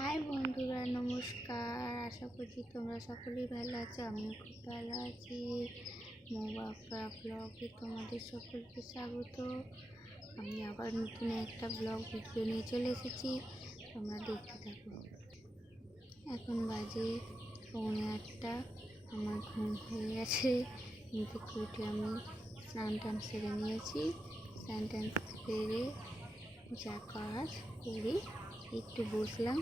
High বন্ধুরা, নমস্কার। আশা করছি তোমরা সকলেই ভালো আছো। আমিও খুব ভালো আছি। মোবাপ্পা ব্লগে তোমাদের সকলকে স্বাগত। আমি আবার নতুন একটা ব্লগ ভিডিও নিয়ে চলে এসেছি, তোমরা দেখতে থাকো। এখন বাজে 8:45। আমার ঘুম হয়ে গেছে। ঘুম থেকে উঠে আমি স্নান টান সেরে নিয়েছি। স্নান টান সেরে যা কাজ করি একটু বসলাম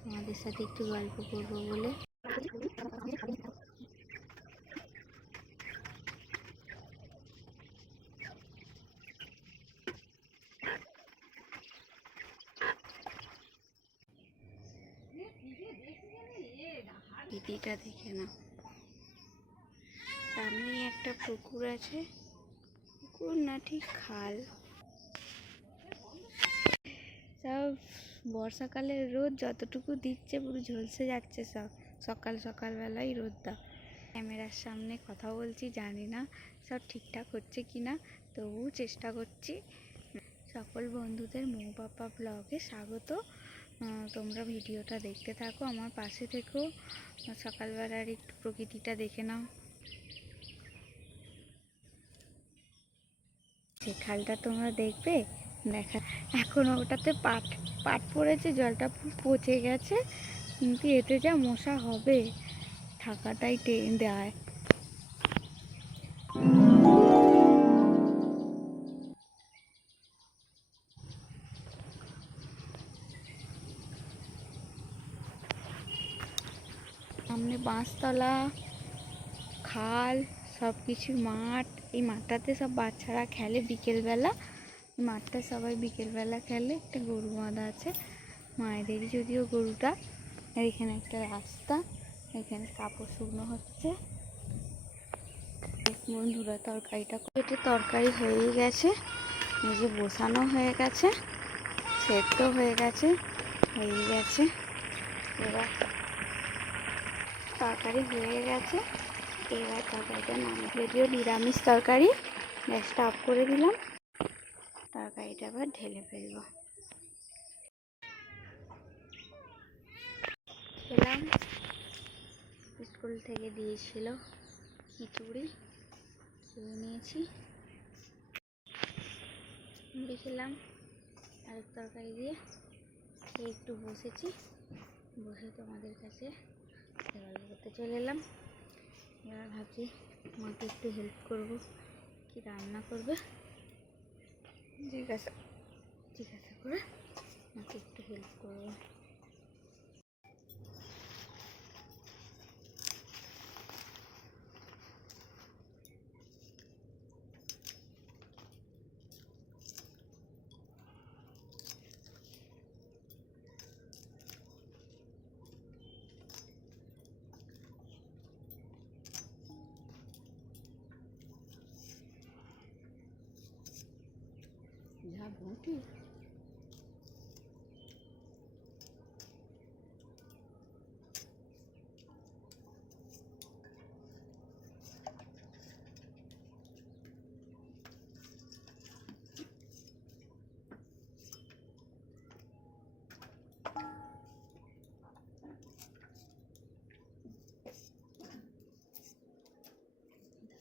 তোমাদের সাথে একটু গল্প করবো বলে। দিদিটা দেখে না, সামনেই একটা পুকুর আছে। পুকুর না, ঠিক খাল। সব বর্ষাকালের রোদ যতটুকু দিচ্ছে পুরো ঝলসে যাচ্ছে সব। সকালবেলায় রোদটা। ক্যামেরার সামনে কথা বলছি, জানি না সব ঠিকঠাক হচ্ছে কি না, তবুও চেষ্টা করছি। সকল বন্ধুদের মোবাপ্পা ব্লগে স্বাগত। তোমরা ভিডিওটা দেখতে থাকো, আমার পাশে থেকো। সকালবেলার একটু প্রকৃতিটা দেখে নাও। যে খালটা তোমরা দেখবে, দেখা এখনো ওটাতে পাট পড়েছে, জলটা পচে গেছে, কিন্তু এতে যা মশা হবে থাকাটাই দেয়। সামনে বাঁশতলা, খাল, সব কিছু মাঠ। এই মাঠটাতে সব বাচ্চারা খেলে বিকেলবেলা। মাঠটা সবাই বিকেলবেলা খেলে। একটা গরু বাঁধা আছে, মায়েদেরই যদিও গরুটা। আর এখানে একটা রাস্তা, এখানে কাপড় শুকনো হচ্ছে। বন্ধুরা, তরকারিটা কেটে তরকারি হয়ে গেছে, নিজে বসানো হয়ে গেছে, সেদ্ধ হয়ে গেছে। এবার তরকারি হয়ে গেছে। এবার তরকারিটা নামিয়ে, যদিও নিরামিষ তরকারি। গ্যাসটা অফ করে দিলাম, তরকারিটা আবার ঢেলে ফেলবো। খেলাম, স্কুল থেকে দিয়েছিল খিচুড়ি, খেয়ে নিয়েছি। মুড়ি খেলাম আর তরকারি দিয়ে। খেয়ে একটু বসেছি, বসে তোমাদের কাছে গল্প করতে চলে এলাম। এবার ভাবছি মাকে একটু হেল্প করব, কি রান্না করবে জিজ্ঞাসা করে মাকে একটু হেল্প করবো।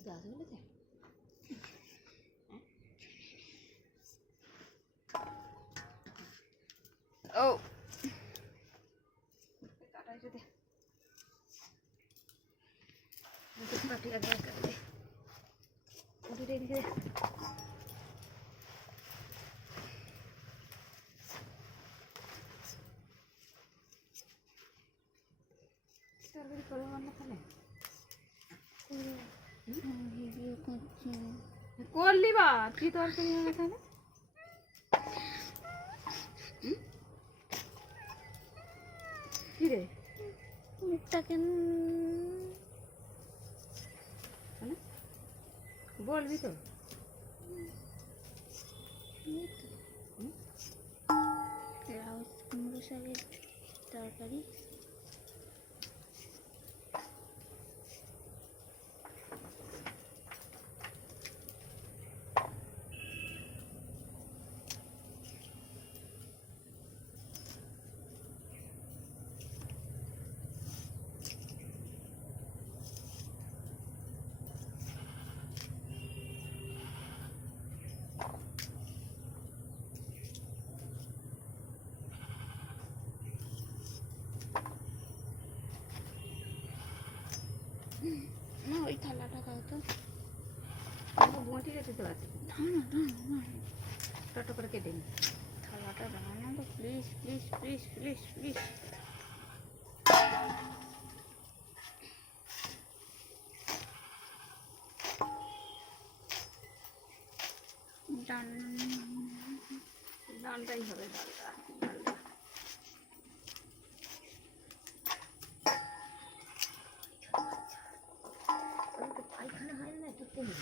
যা বটি দাদা বলেছে। ও করলি বা কি তরকারি হবে তাহলে? কি রে মুখটা কেন বলবি তো? কুমড়ো শাকের তরকারি। যেতে পারছি না না না না টোটো করে কেটে নি থালাটা দাও না তো please please please please please. ডালটাই হবে ডালটা পায়খানা হয় না একটু কমে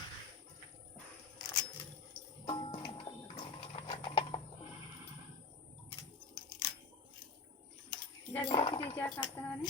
যা দেখি যা কাটতে হয় না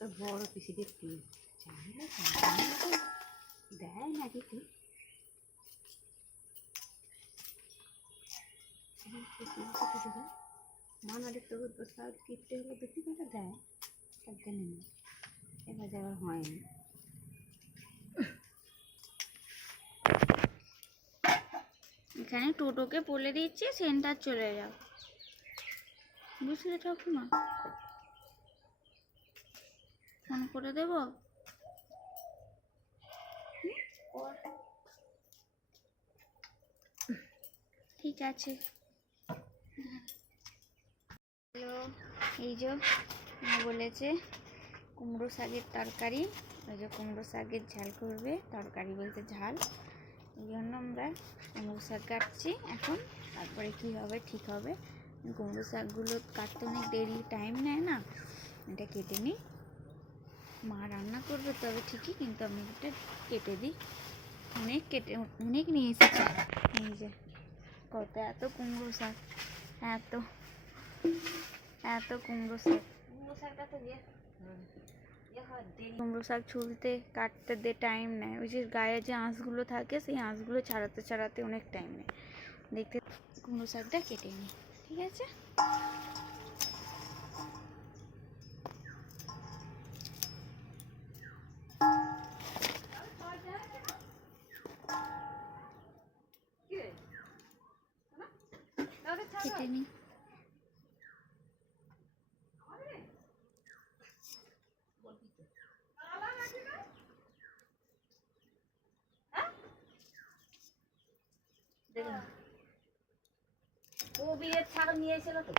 তো বড় পিসিদের তিল চাইলে দেয় না কিছু মানালির তো সাইড কিনতে হলে বেশি টাকা দেয় তার জন্য না এবার যাওয়ার হয়নি এখানে টোটোকে বলে দিচ্ছি সেন্টার চলে যাও, বুঝলে ঠাকুমা? ফোন করে দেব? ঠিক আছে। হ্যালো, এই যে মা বলেছে কুমড়ো শাকের তরকারি, ওই যে কুমড়ো শাকের ঝাল করবে, তরকারি বলতে ঝাল, এই জন্য আমরা কুমড়ো শাক কাটছি এখন। তারপরে কি হবে ঠিক হবে। কুমড়ো শাকগুলো কাটতে অনেক দেরি টাইম নেয় না, এটা কেটে নিই। মা রান্না করবে তবে ঠিকই, কিন্তু আমি এটা কেটে দিই। অনেক নিয়ে এসেছি, এই যে কত এত কুমড়ো শাক, এত এত কুমড়ো শাক। কুমড়ো শাক ছুলতে কাটতে টাইম নেয়, ওই যে গায়ে যে আঁশগুলো থাকে সেই আঁশগুলো ছাড়াতে অনেক টাইম নেয়। দেখতে কুমড়ো শাকটা কেটে নিই, ঠিক আছে? কেটে নিই। ও বিয়ের ছাগল নিয়ে এসেছিল তো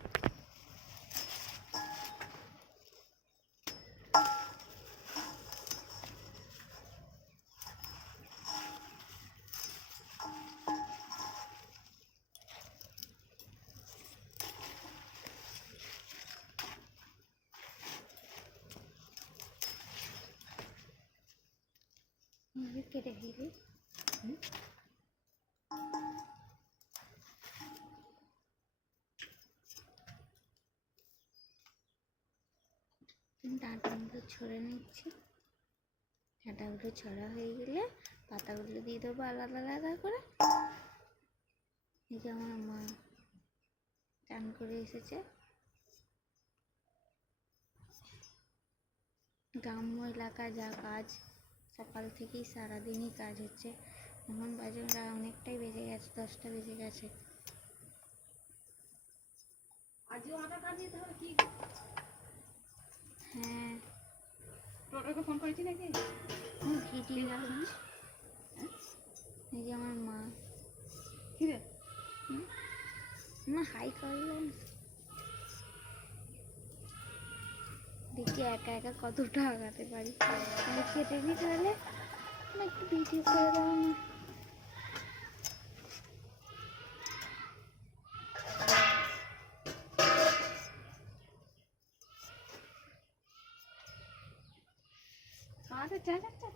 কেটে দিবি। ডাঁটাগুলো ছড়ে নিচ্ছি। ডাঁটাগুলো ছড়া হয়ে গেলে পাতাগুলো দিয়ে দেবো আলাদা আলাদা করে। এই যে আমার মা চান করে এসেছে। গ্রাম্য এলাকা যা কাজ, সকাল থেকেই সারাদিনই কাজ হচ্ছে। এখন বাজে অনেকটাই বেজে গেছে, 10টা বেজে গেছে। আজও আধার কার্ড দিতে হবে কি? হ্যাঁ, টোটোকে ফোন করেছি নাকি? ভিডিও আছে। এই যে আমার মা। কি রে না, হাই করলেন। দেখি একা একা কতটা আগাতে পারি। আমি কেটে দিই তাহলে, একটু ভিডিও করে দাও না। কাঁধে যা যাচ্ছে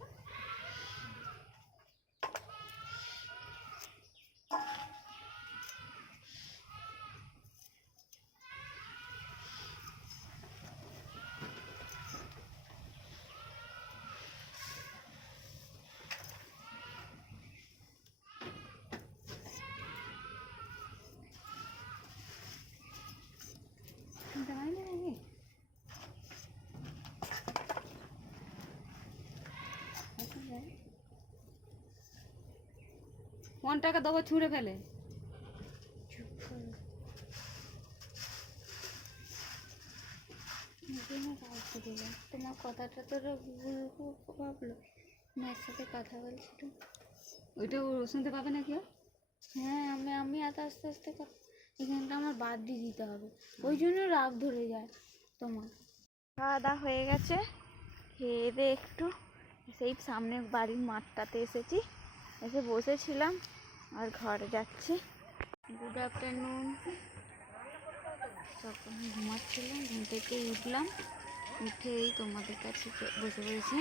ফোনটাকে দেবো ছুঁড়ে ফেলে। চুপ করো। নিজে না কাউকে দেবে তোমার কথাটা তো ভাবলো মায়ের সাথে কথা বলছিল। ওইটা ও শুনতে পাবে না কেউ? হ্যাঁ আমি এত আস্তে আস্তে এখানটা আমার বাদ দিয়ে দিতে হবে, ওই জন্য রাগ ধরে যায় তোমার। খাওয়া দাওয়া হয়ে গেছে, খেয়ে দিয়ে একটু সেই সামনে বাড়ির মাঠটাতে এসেছি, এসে বসেছিলাম আর ঘরে যাচ্ছি। Good afternoon. সকাল ঘুমাচ্ছিলাম, ঘুম থেকে উঠলাম, উঠে এই তোমাদের কাছে বসে বসে